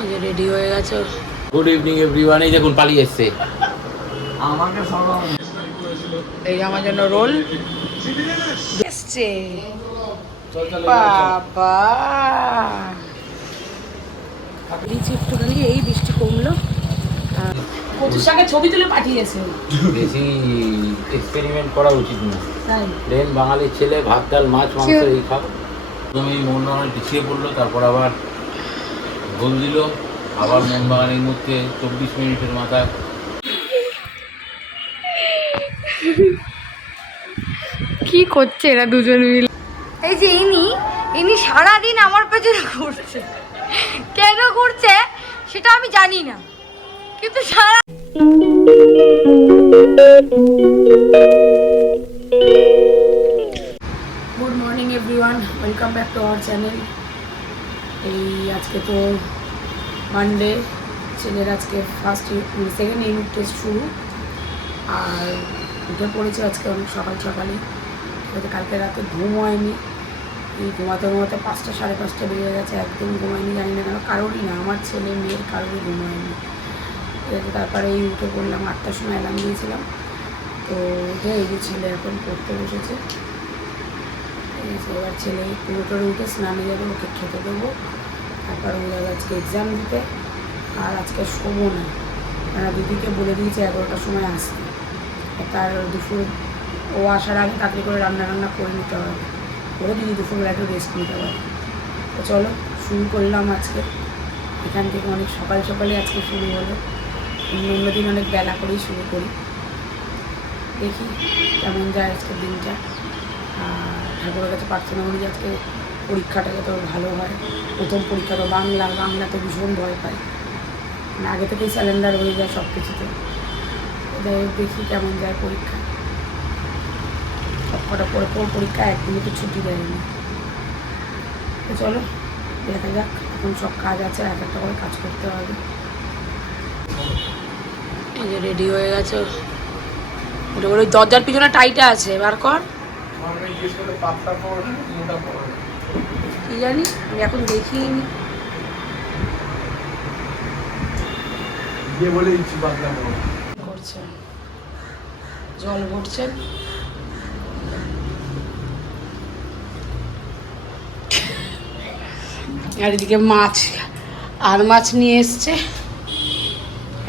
এই যে রেডি হয়ে গেছে। Good evening everyone. এই দেখুন পালিয়ে এসছে। আমাকে সব এই আমার জন্য রোল এসছে। বাবা দিচ্ছি একটুখানি, এই বৃষ্টি কমলো। কচুর শাকে ছবি তুলে পাঠিয়েছে। বেশি এক্সপেরিমেন্ট করা উচিত না। তাই প্লেন বাঙালির ছেলে, ভাত ডাল মাছ মাংস এই খাও। তুমি মোহনবাগান পিছিয়ে পড়লো, তারপর আবার গোল দিল, আবার মোহনবাগানের মধ্যে 24 মিনিটের মাথায়। কি করছে এরা দুজন মিলে? এই যে ইনি সারাদিন আমার পেছনে ঘুরছে। কেন ঘুরছে সেটা আমি জানি না, কিন্তু সারা good morning everyone, welcome back to our channel. এই আজকে তো মানডে, ছেলের আজকে সেকেন্ড ইউনিট টেস্ট শুরু। আর উঠে পড়েছে আজকে অনেক সকালে। হয়তো কালকে রাতে ঘুম হয়নি, এই ঘুমাতে 5টা 5:30 বেরিয়ে গেছে। একদম ঘুমায়নি, জানি না কেন, কারোরই না, আমার ছেলে মেয়ের কারোরই ঘুম হয়নি। তারপরে এই উঠে পড়লাম, 8টার সময় অ্যালার্ম দিয়েছিলাম। তো উঠে এই যে ছেলে এখন পড়তে বসেছে। এবার ছেলে পুরোটারে উঠে স্নানে যাবে, ওকে খেতে দেবো। তারপর ও যাবে আজকে এক্সাম দিতে। আর আজকে শোবো না, দিদিকে বলে দিয়েছে 11টার সময় আসতে। তার দুপুর ও আসার আগে তাড়াতাড়ি করে রান্না করে নিতে হবে, করে দিদি দুপুরবেলা একটু রেস্ট নিতে পারে। তো চলো শুরু করলাম আজকে এখান থেকে। অনেক সকালে আজকে শুরু হলো, অন্যদিন অনেক বেলা করেই শুরু করি। দেখি কেমন যায় আজকের দিনটা। আর ঠাকুরের কাছে প্রার্থনা করি যে আজকে পরীক্ষাটা যত ভালো হয়। প্রথম পরীক্ষা তো বাংলা তো ভীষণ ভয় পাই, মানে আগে থেকেই স্যালেন্ডার হয়ে যায় সব কিছুতে। দেখি কেমন যায় পরীক্ষা। সব কটা পরে পরীক্ষা, একদিনও তো ছুটি দেয়নি। তো চলো দেখা যাক, এখন সব কাজ আছে, এক একটা করে কাজ করতে হবে। এই যে রেডি হয়ে গেছে, ওটা ওই দরজার পিছনে টাইটা আছে, বার কর। কি জানি, আমি এখন দেখিনি। করছে জল ভরছে। আর এদিকে মাছ নিয়ে এসছে।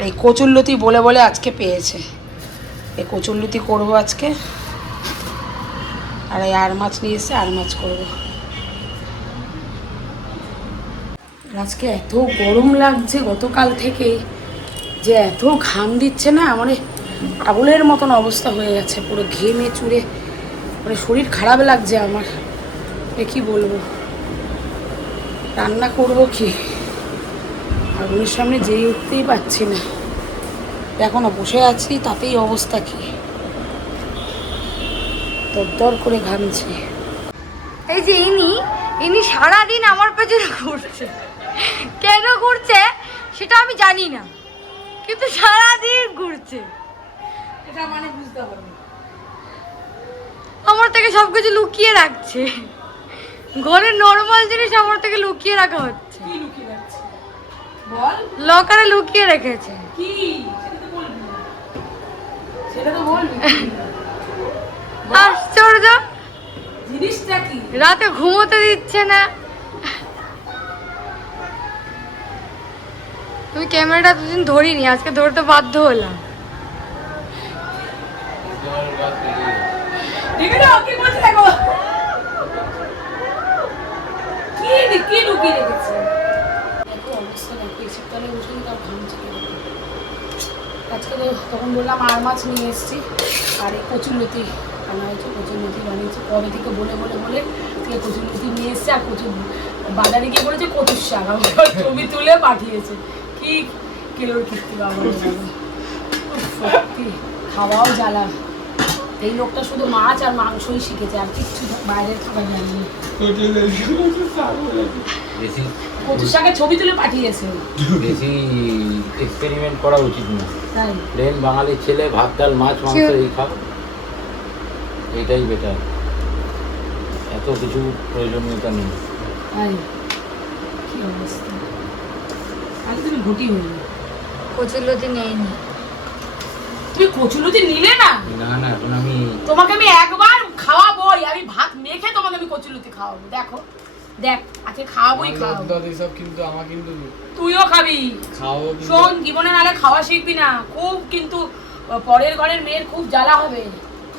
এই কচুরলতি বলে আজকে পেয়েছে, এই কচুরলতি করবো আজকে। আর এই মাছ নিয়ে এসছে, মাছ করবো। আজকে এত গরম লাগছে গতকাল থেকে, যে এত ঘাম দিচ্ছে না, মানে আগুনের মতন অবস্থা হয়ে গেছে, পুরো ঘেমে চুড়ে, মানে শরীর খারাপ লাগছে আমার। কি বলবো, রান্না করবো কি, আগুনের সামনে যেই উঠতেই পারছি না। এখনো বসে আছি, তাতেই অবস্থা কি, দরদর করে ঘামছি। এই যে ইনি সারাদিন আমার পেছনে ঘুরছে। কেন ঘুরছে সেটা আমি জানি না, কিন্তু সারাদিন ঘুরছে। এটা মানে বুঝতে পারবো, আমার থেকে সবকিছু লুকিয়ে রাখছে। ঘরের নর্মাল জিনিস আমার থেকে লুকিয়ে রাখা হচ্ছে। কি লুকিয়ে রাখছে বল, লকারে লুকিয়ে রেখেছে। কি সেটা তো বলবি। আশ্চর্য, জিনিসটা কি? রাতে ঘুমোতে দিচ্ছে না। তুমি ক্যামেরাটা দুদিন ধরিনি, আজকে ধরতে বাধ্য হলাম। দেখে নাও কি বলছে, দেখো কি লুকিয়ে রেখেছে। দেখো অবস্থা, দেখো এই শীতকালে বসে তাও ঘামছে। আজকে তো তখন বললাম মাছ নিয়ে এসেছি, আর এই কচুরলতি রান্না হয়েছে, কচুরলতি বানিয়েছি কবে থেকে বলে কচুরলতি নিয়ে এসছে। আর বাজারে গিয়ে বলেছে কচুর শাক, আমার ছবি তুলে পাঠিয়েছে। কি কিলোর কীর্তি বাবা, সত্যি খাওয়াও জ্বালা। এই লোকটা শুধু মাছ আর মাংসই শিখেছে, আর কিচ্ছু বাইরের খাবার জানি। কচুর শাকের ছবি তুলে পাঠিয়েছে। বেশি এক্সপেরিমেন্ট করা উচিত না। তাই প্লেন বাঙালির ছেলে, ভাত ডাল মাছ মাংস এই খাও, এটাই বেটার। এত কিছু প্রয়োজনীয়তা নেই। তাই কি অবস্থা। তাহলে তুমি ঘটি হয়ে যাবে। কচুলতি নেয়নি। তুমি কচুলতি নিলে না? না না, এখন আমি তোমাকে আমি একবার খাওয়াবোই, আমি ভাত মেখে তোমাকে আমি কচুলতি খাওয়াবো। দেখো দেখ, আজকে খাওয়াবোই খাওয়াবো। সব কিন্তু আমার কিন্তু তুইও খাবি। খাওয়াবো শোন, জীবনে নালে খাওয়া শিখবি না, খুব কিন্তু পরের ঘরের মেয়ের খুব জ্বালা হবে।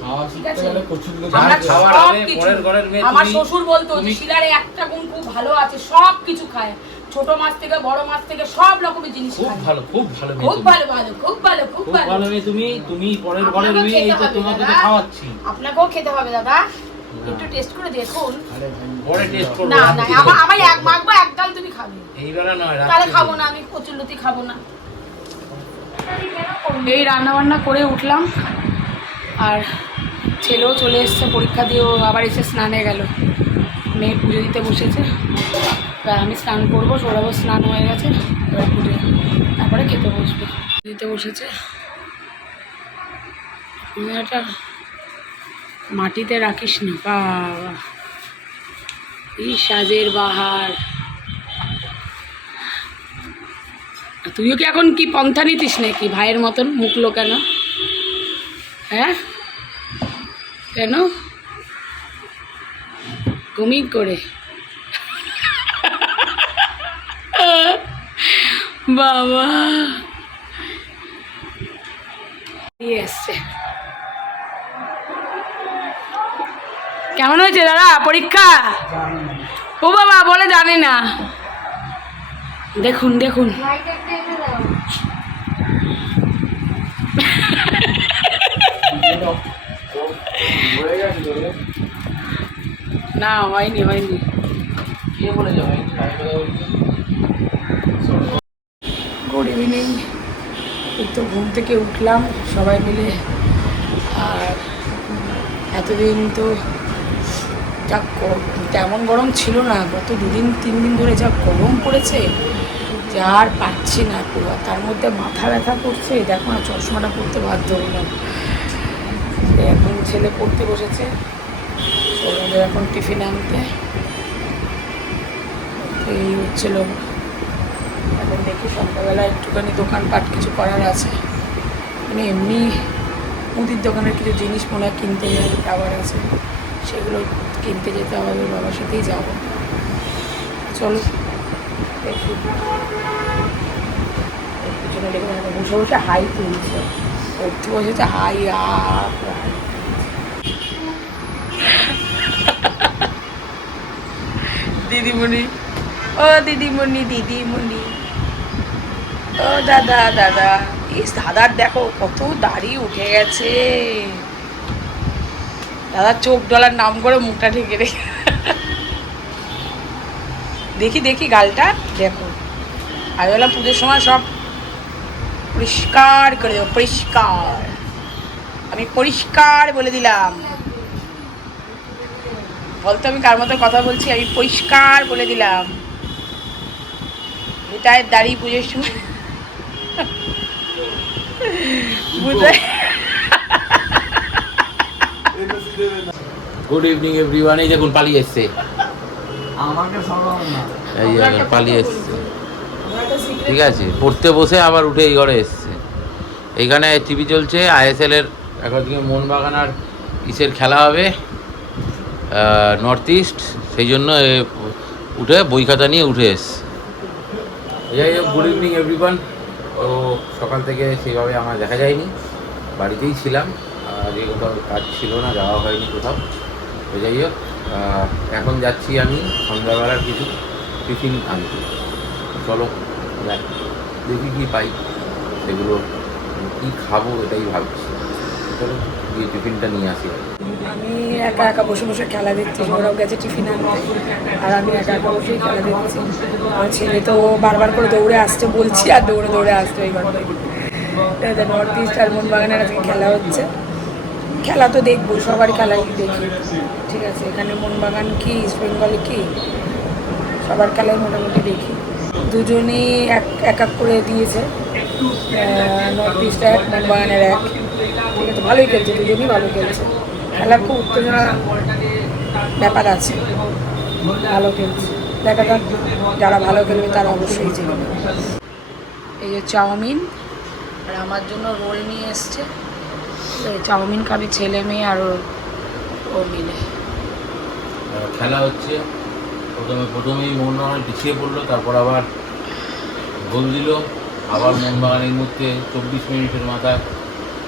খাওয়া ঠিক শিখতে আছে? গেলে প্রচুর আমরা খাওয়ার সব আগে কিছু- পরের ঘরের মেয়ে আমার তুমি- শ্বশুর বলতো যে শিলার একটা গুণ খুব ভালো আছে, সব কিছু খায়, ছোট মাছ থেকে বড় মাছ থেকে সব রকমের জিনিস খুব খায়। ভালো, খুব ভালো মেয়ে খুব তুমি। ভালো ভালো, খুব ভালো, খুব খুব ভালো। ভালো মেয়ে তুমি। তুমি পরের ঘরের আপনাকেও মেয়ে, এই খেতে তো হবে তোমাকে তো দাদা। খাওয়াচ্ছি। আপনাকেও খেতে হবে দাদা, একটু টেস্ট করে দেখুন। আরে ভাই পরে টেস্ট করবো। না আর না, কি আমার এক মাখবো, এক ডাল তুমি খাবে। এই বেলা নয়, তাহলে রাত্রে খাবো দেবো। না, আমি কচুরলতি খাবো না। এই রান্না বান্না করে উঠলাম, আর ছেলেও চলে এসছে পরীক্ষা দিয়ে, ও আবার এসে স্নানে গেল। মেয়ে পুজো দিতে বসেছে, তা আমি স্নান করবো, সৌরভও স্নান হয়ে গেছে, এবার পুজো তারপরে খেতে বসবে। দিতে বসেছে এটা, মাটিতে রাখিস না বাবা, এই সাজের বাহার। তুইও কি এখন কি পন্থা নিতিস নাকি ভাইয়ের মতন মুখলো কেন? হ্যাঁ কেন ঘুমি করে? বাবা এসছে। কেমন হয়েছে দাদা পরীক্ষা? ও বাবা বলে জানি না। দেখুন দেখুন, না হয়নি হয়নি। কে বলে যাবে? Good evening. এই তো ঘুম থেকে উঠলাম সবাই মিলে, আর এতদিন তো যা তেমন গরম ছিল না, গত 2-3 দিন ধরে যা গরম পড়েছে যে আর পারছি না পুরো। তার মধ্যে মাথা ব্যথা করছে, দেখো না চশমাটা পরতে বাধ্য হলাম। এখন ছেলে পড়তে বসেছে, ওদের এখন টিফিন আনতে, এই হচ্ছিল। এখন দেখি সন্ধ্যাবেলা একটুখানি দোকানপাট কিছু করার আছে, মানে এমনি মুদির দোকানের কিছু জিনিস মনে হয় কিনতে যাওয়ার আছে, সেগুলো কিনতে যেতে আমাদের বাবার সাথেই যাব। চলো দেখি, পিছনে দেখে বসে বসে হাই তুলছে, উঠতে বসেছে হাই। আর দিদিমণি, ও দিদিমণি, দিদিমণি, ও দাদা, দাদা। ইস দাদার দেখো কত দাড়ি উঠে গেছে, দাদার চোখ ডলার নাম করে মুখটা ঢেকে রেখে। দেখি দেখি গালটা দেখো, আর বললাম পুজোর সময় সব পরিষ্কার করে দেবো, পরিষ্কার, আমি পরিষ্কার বলে দিলাম। বলতো আমি কার মতো কথা বলছি? আমি পরিষ্কার বলে দিলাম। ভূতায়ের দাড়ি পুজোর সময় গুড ইভিনিং এভরিওয়ান। এই দেখুন পালিয়ে এসছে, আমাকে সরাও না। এই দেখুন পালিয়ে এসছে। ঠিক আছে, পড়তে বসে আবার উঠে এই ঘরে এসছে। এইখানে টিভি চলছে, আইএসএল এর একদিকে মোহনবাগান আর ইসের খেলা হবে, নর্থ ইস্ট, সেই জন্য উঠে বই খাতা নিয়ে উঠে এসছে। যাই হোক, গুড ইভিনিং এভরিওয়ান। তো সকাল থেকে সেইভাবে আমার দেখা যায়নি, বাড়িতেই ছিলাম, আজকে কোথাও কাজ ছিল না, যাওয়া হয়নি কোথাও। তো যাই হোক, এখন যাচ্ছি আমি সন্ধ্যাবেলার কিছু টিফিন আনতে। চলো দেখি কী পাই, সেগুলো কী খাবো এটাই ভাবছি। চলো গিয়ে টিফিনটা নিয়ে আসি। আমি একা একা বসে বসে খেলা দেখছি, ওরাও গেছে টিফিন আনতে, আর আমি একা একা বসেই খেলা দেখছি। আমার ছেলে তো বারবার করে দৌড়ে আসছে বলছি, আর দৌড়ে দৌড়ে আসছে এই ঘন্টায়। নর্থ ইস্ট আর মোহনবাগানের আজকে খেলা হচ্ছে, খেলা তো দেখবো, সবারই খেলাই দেখি, ঠিক আছে। এখানে মোহনবাগান কি ইস্ট বেঙ্গল কি, সবার খেলাই মোটামুটি দেখি। দুজনই এক এক করে দিয়েছে, নর্থ ইস্ট 1, মোহনবাগানের 1, ঠিক আছে। ভালোই খেলছে, দুজনই ভালো খেলছে। খেলার খুব উত্তেজনা ব্যাপার আছে, ভালো খেলছে। দেখা যাক, যারা ভালো খেলবে তারা অবশ্যই জিতবে। এই যে চাউমিন, আর আমার জন্য রোল নিয়ে এসছে। তো চাউমিন খাবে ছেলে মেয়ে আর ও মিলে। খেলা হচ্ছে, প্রথমেই মোহনবাগান পিছিয়ে পড়লো, তারপর আবার গোল দিল, আবার মোহনবাগান এই মুহূর্তে 24 মিনিটের মাথায়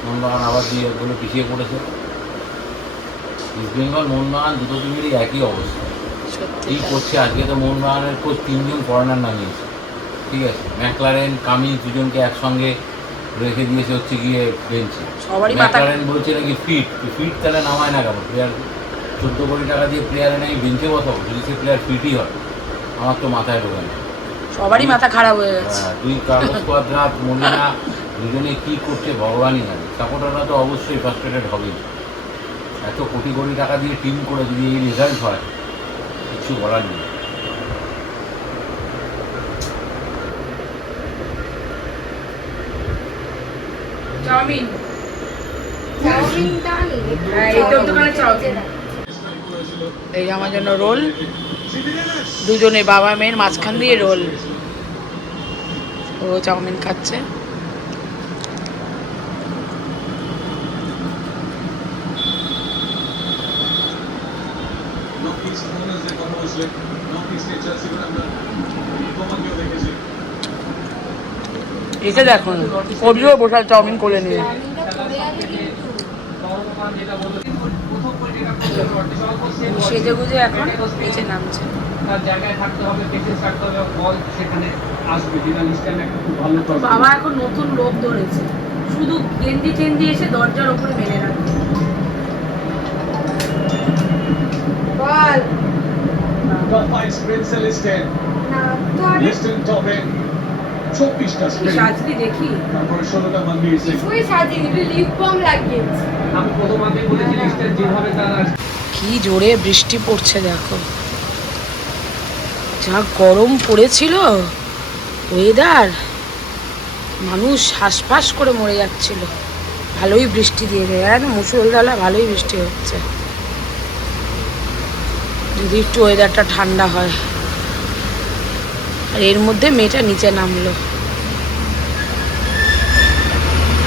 মোহনবাগান আবার দিয়ে গোলে পিছিয়ে পড়েছে। ইস্ট বেঙ্গল মোহনবাগান দুটো টিমেরই একই অবস্থা। এই করছে আজকে তো মোহনবাগানের কোচ 3 জন ফরেনার নামিয়েছে, ঠিক আছে। ম্যাকলারেন, কামিন্স দুজনকে একসঙ্গে রেখে দিয়েছে হচ্ছে গিয়ে বেঞ্চে। ম্যাকলারেন বলছে নাকি ফিট তাহলে নামায় না কেন? প্লেয়ার 14 কোটি টাকা দিয়ে প্লেয়ারে নাকি বেঞ্চে বসাবো, যদি সে প্লেয়ার ফিটই হয়। আমার তো মাথায় ঢোকে না, সবারই মাথা খারাপ হয়ে গেছে। দুই কাগজ কোয়াদ্রাত মলিনা দুজনে কী করছে ভগবানই জানে। সাপোর্টাররা তো অবশ্যই ফ্রাস্ট্রেটেড হবেই। এত কোটি কোটি টাকা দিয়ে টিম করে যদি এই রেজাল্ট হয়, কিছু বলার নেই। চাউমিন, চাউমিনটা এই তো দোকানে চাউমিন। এই যে আমার জন্য রোল, দুজনে বাবা মেয়ের মাঝখান দিয়ে রোল। ও চাউমিন খাচ্ছে। এসে দেখুন কবিও বসার চাউমিন করে নিয়ে। সেজে গুজে এখন নিচে নামছে। বাবা এখন নতুন লোক ধরেছে, শুধু গেঞ্জি টেন্দি এসে দরজার ওপরে মেলে রাখবে। বল Top 5 sprint Celestin. না তো Liston top end. 24টা sprint. সাজলি দেখি তারপরে 16টা মানবির সিং। কিছুই সাজিনি, লিপ বাম লাগিয়েছে। আমি প্রথমার্ধেই বলেছি লিস্টের যেভাবে তারা কি জোরে বৃষ্টি পড়ছে দেখো, যা গরম পড়েছিল ওয়েদার, মানুষ হাঁসফাঁস করে মরে যাচ্ছিল। ভালোই বৃষ্টি দিয়ে দেয়, একদম মুসুলধারা ভালোই বৃষ্টি হচ্ছে। যদি একটু ওয়েদারটা ঠান্ডা হয়। আর এর মধ্যে মেয়েটা নিচে নামলো,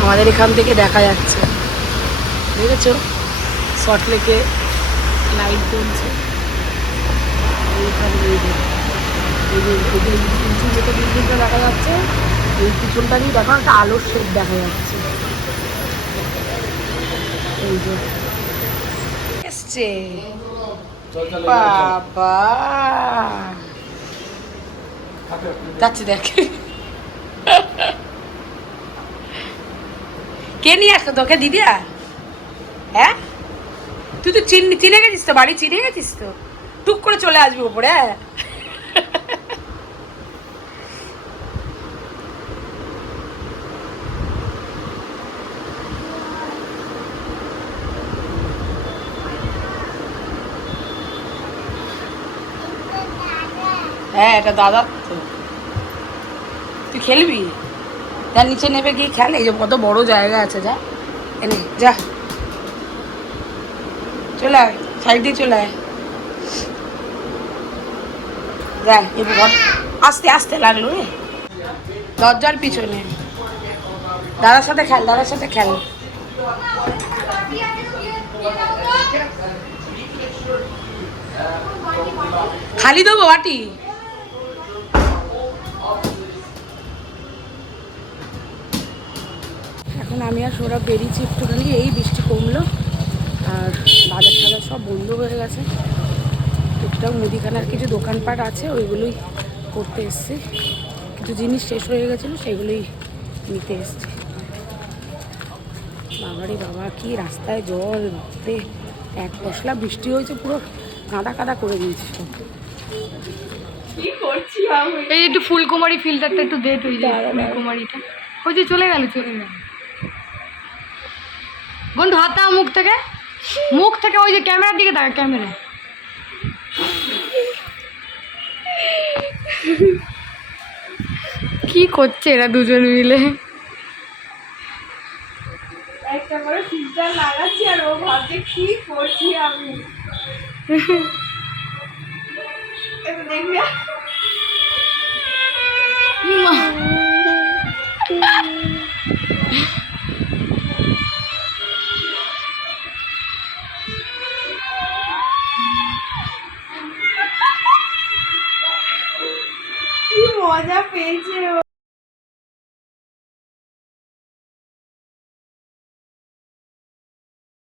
আমাদের এখান থেকে দেখা যাচ্ছে, দেখেছো সল্টলেকে লাইট জ্বলছে। এইখানে যেটা বিল্ডিংটা দেখা যাচ্ছে, এই পিছনটা দিয়ে দেখো একটা আলোর শেড দেখা যাচ্ছে। এই যে এসছে বাবা, যাচ্ছে দেখ কে নিয়ে আসতো তোকে দিদিয়া? হ্যাঁ তুই তো চিনে গেছিস তো, বাড়ি চিনে গেছিস তো, টুক করে চলে আসবি ওপরে। হ্যাঁ এটা দাদা তো, তুই খেলবি? যা নিচে নেবে গিয়ে খেল, এই যে কত বড় জায়গা আছে, যা এনে যা, চলে আয় সাইড দিয়ে চলে আয়, যা এবার ঘর আস্তে আস্তে লাগলো রে, দরজার পিছনে। দাদার সাথে খেল, দাদার সাথে খেল। খালি দেবো বাটি? এখন আমি আর সৌরভ বেরিয়েছি একটুখানি, এই বৃষ্টি কমলো আর বাজার টাজার সব বন্ধ হয়ে গেছে। টুকটাক মুদিখানার কিছু দোকানপাট আছে, ওইগুলোই করতে এসছি। কিছু জিনিস শেষ হয়ে গেছিলো, সেগুলোই নিতে এসছি। বাবারে বাবা, কি রাস্তায় জল, বাপরে এক পশলা বৃষ্টি হয়েছে, পুরো কাদা কাদা করে দিয়েছে সব। এই একটু ফুলকুমারি ফিল্টারটা একটু দে তুই, যে ফুলকুমারিটা ওই যে চলে গেল বন্ধু, হাত নাও মুখ থেকে ওই যে ক্যামেরার দিকে তাকা, ক্যামেরা। কি করছে এরা দুজন মিলে? একটা করে ফিল্টার লাগাচ্ছি আর ও ভাবছে কি করছি আমি। দেখবি মজা পেয়েছে ও।